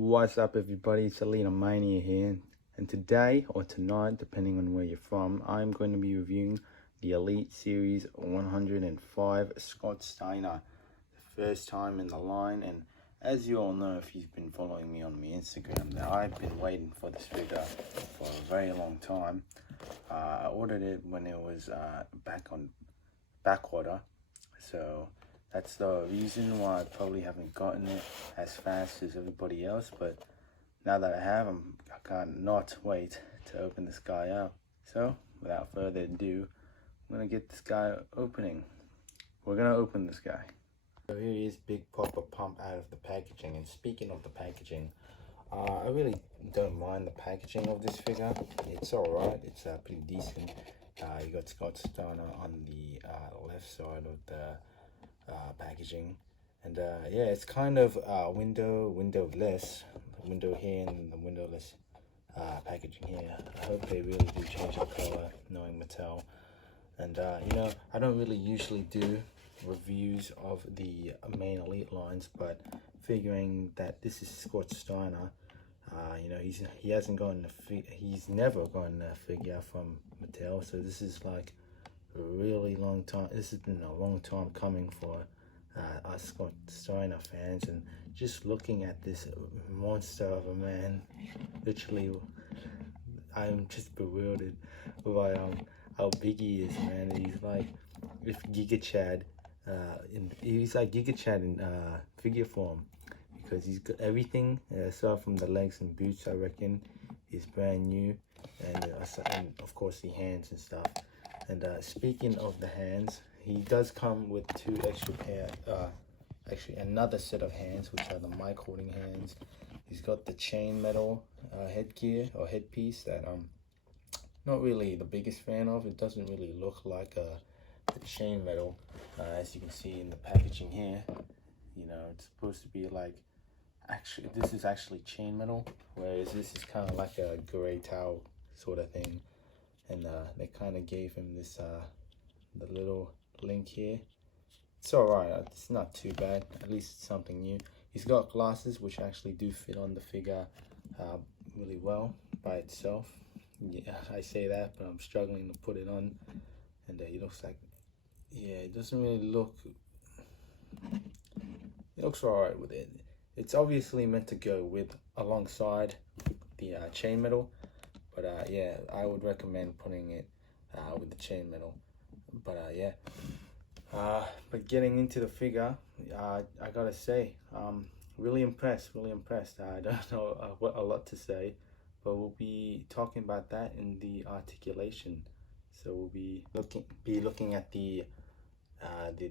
What's up, everybody? It's Alina Mania here, and today or tonight, depending on where you're from, I'm going to be reviewing the Elite Series 105 Scott Steiner, the first time in the line. And as you all know, if you've been following me on my Instagram, that I've been waiting for this figure for a very long time. I ordered it when it was back order, so that's the reason why I probably haven't gotten it as fast as everybody else. But now that I have, I can't not wait to open this guy up. So without further ado, I'm gonna get this guy opening. We're gonna open this guy. So here is Big Papa Pump out of the packaging. And speaking of the packaging, I really don't mind the packaging of this figure. It's alright, it's pretty decent. You got Scott Steiner on the left side of the packaging, and yeah, it's kind of windowless, the window here and the windowless packaging here. I hope they really do change the color, knowing Mattel. And you know, I don't really usually do reviews of the main Elite lines, but figuring that this is Scott Steiner, you know, he's never gotten a figure from Mattel, so this is like a really long time. This has been a long time coming for us Scott Steiner fans. And just looking at this monster of a man, literally, I'm just bewildered by how big he is, man. He's like if Giga Chad, he's like Giga Chad in figure form, because he's got everything. Aside from the legs and boots, I reckon is brand new, and of course the hands and stuff. And speaking of the hands, he does come with two extra pair, actually another set of hands, which are the mic holding hands. He's got the chain metal headgear or headpiece that I'm not really the biggest fan of. It doesn't really look like the chain metal, as you can see in the packaging here. You know, it's supposed to be like, actually this is actually chain metal, whereas this is kind of like a gray towel sort of thing. And they kind of gave him this the little link here. It's alright, it's not too bad, at least it's something new. He's got glasses which actually do fit on the figure really well by itself. Yeah, I say that, but I'm struggling to put it on. And he looks like, yeah, it doesn't really look, it looks alright with it. It's obviously meant to go with alongside the chain metal. But yeah, I would recommend putting it with the chain metal. But yeah, but getting into the figure, I gotta say, really impressed, really impressed. I don't know a lot to say, but we'll be talking about that in the articulation. So we'll be looking at the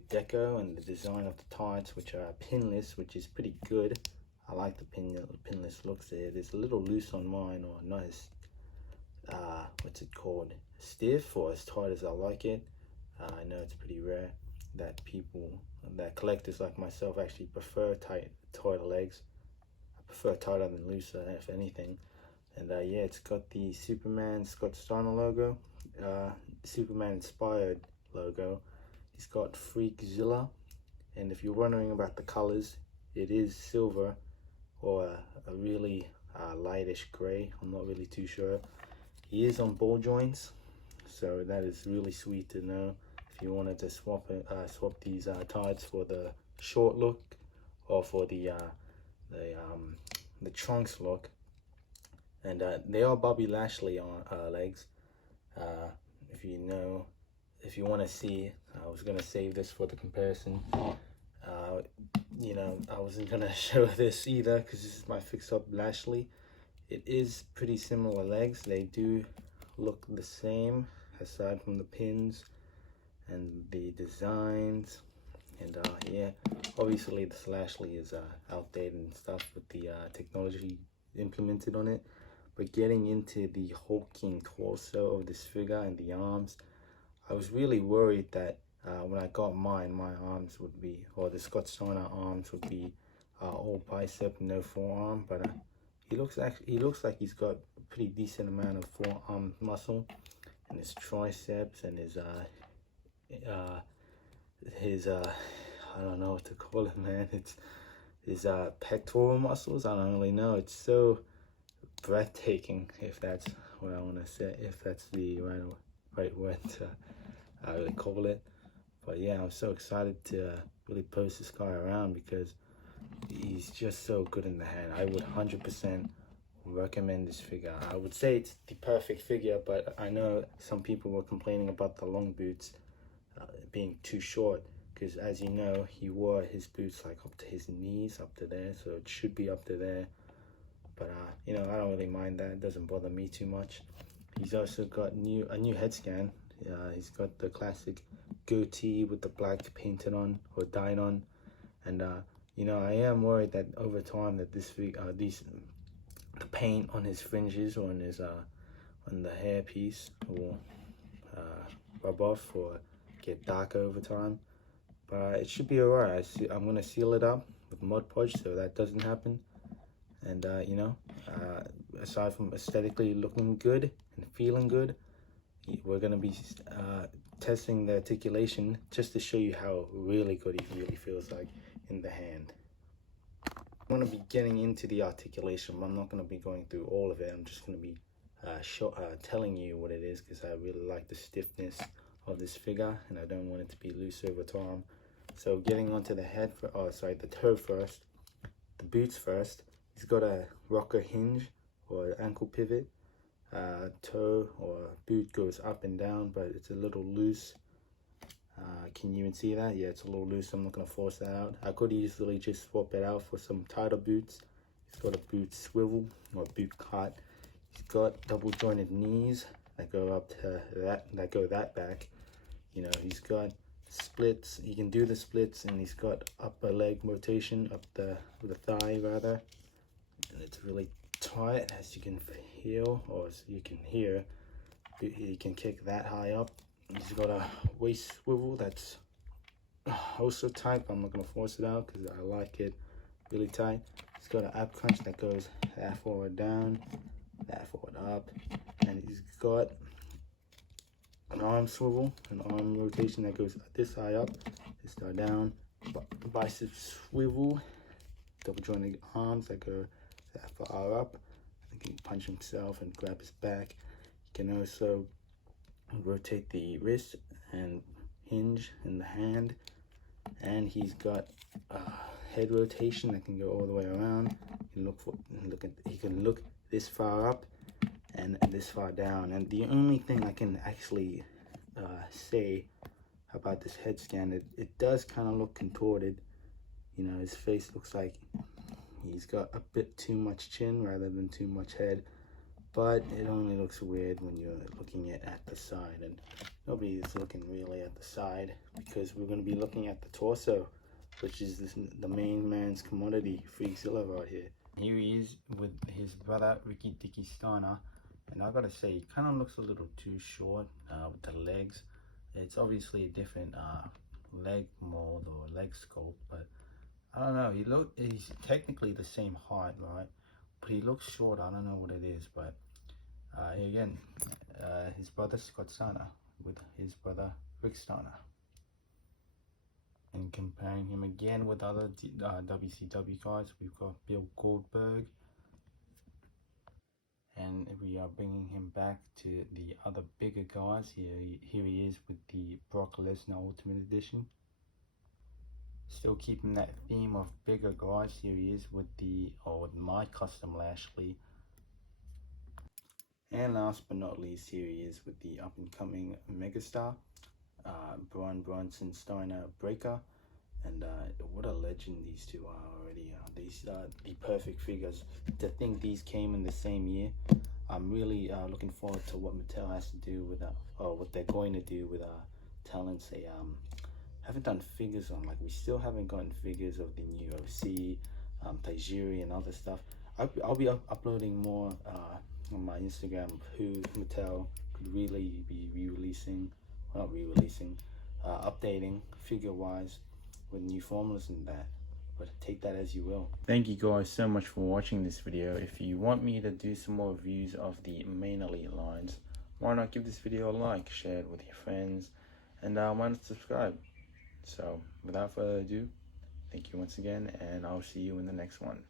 deco and the design of the tights, which are pinless, which is pretty good. I like the pinless looks there. It's a little loose on mine, or not as what's it called, stiff, or as tight as I like it. I know it's pretty rare that collectors like myself actually prefer tighter legs. I prefer tighter than looser, if anything. And yeah, it's got the Superman Scott Steiner logo, Superman inspired logo. He's got Freakzilla, and if you're wondering about the colors, it is silver or a really lightish gray. I'm not really too sure. He is on ball joints, so that is really sweet to know. If you wanted to swap these tights for the short look, or for the trunks look. And they are Bobby Lashley on legs. If you want to see, I was gonna save this for the comparison. You know, I wasn't gonna show this either because this is my fix-up Lashley. It is pretty similar legs. They do look the same, aside from the pins and the designs. And yeah, obviously this Lashley is outdated and stuff with the technology implemented on it. But getting into the hulking torso of this figure and the arms, I was really worried that when I got mine, my arms would be, or the Scott Steiner arms would be all bicep, no forearm. But he looks like he's got a pretty decent amount of forearm muscle, and his triceps and his I don't know what to call it, man. his pectoral muscles. I don't really know. It's so breathtaking, if that's what I want to say, if that's the right word to really call it. But yeah, I'm so excited to really post this guy around because he's just so good in the hand. I would 100% recommend this figure. I would say it's the perfect figure, but I know some people were complaining about the long boots being too short, because as you know, he wore his boots like up to his knees, up to there, so it should be up to there. But you know, I don't really mind that. It doesn't bother me too much. He's also got a new head scan. He's got the classic goatee with the black painted on or dyed on, and you know, I am worried that over time that the paint on his fringes or on his on the hair piece will rub off or get darker over time. But it should be alright. I'm gonna seal it up with Mod Podge so that doesn't happen. And you know, aside from aesthetically looking good and feeling good, we're gonna be testing the articulation just to show you how really good he really feels like in the hand. I'm gonna be getting into the articulation, but I'm not gonna be going through all of it. I'm just gonna be telling you what it is, because I really like the stiffness of this figure and I don't want it to be loose over time. So getting onto the head, the toe first, the boots first. He's got a rocker hinge or ankle pivot. Toe or boot goes up and down, but it's a little loose. Can you even see that? Yeah, it's a little loose. I'm not going to force that out. I could easily just swap it out for some tighter boots. He's got a boot swivel or boot cut. He's got double jointed knees that go up to that go that back. You know, he's got splits. He can do the splits, and he's got upper leg rotation up the thigh rather, and it's really tight, as you can feel or as you can hear. He can kick that high up. He's got a waist swivel that's also tight, but I'm not going to force it out because I like it really tight. He's got an ab crunch that goes that forward down, that forward up, and he's got an arm swivel, an arm rotation that goes this high up, this high down, bicep swivel, double jointed arms that go that far up. He can punch himself and grab his back. He can also rotate the wrist and hinge in the hand, and he's got head rotation that can go all the way around. He can look this far up and this far down. And the only thing I can actually say about this head scan, it does kind of look contorted. You know, his face looks like he's got a bit too much chin rather than too much head, but it only looks weird when you're looking at the side, and nobody is looking really at the side because we're going to be looking at the torso, which is the main man's commodity, Freakzilla right here. Here he is with his brother Ricky Dicky Steiner, and I gotta say, he kind of looks a little too short with the legs. It's obviously a different leg mold or leg sculpt, but I don't know, he's technically the same height, right? But he looks short. I don't know what it is, but here again, his brother Scott Steiner with his brother Rick Steiner. And comparing him again with other WCW guys, we've got Bill Goldberg. And we are bringing him back to the other bigger guys. Here he is with the Brock Lesnar Ultimate Edition. Still keeping that theme of bigger guys, here he is with my custom Lashley. And last but not least, here he is with the up-and-coming megastar, Braun Bronson Steiner Breaker. And what a legend these two are already. These are the perfect figures. To think these came in the same year, I'm really looking forward to what Mattel has to do with what they're going to do with talents they haven't done figures on. Like, we still haven't gotten figures of the new OC, Tajiri, and other stuff. I'll be uploading more on my Instagram who Mattel could really be updating figure-wise with new formulas and that. But take that as you will. Thank you guys so much for watching this video. If you want me to do some more reviews of the main elite lines, why not give this video a like, share it with your friends, and why not subscribe? So without further ado, Thank you once again, and I'll see you in the next one.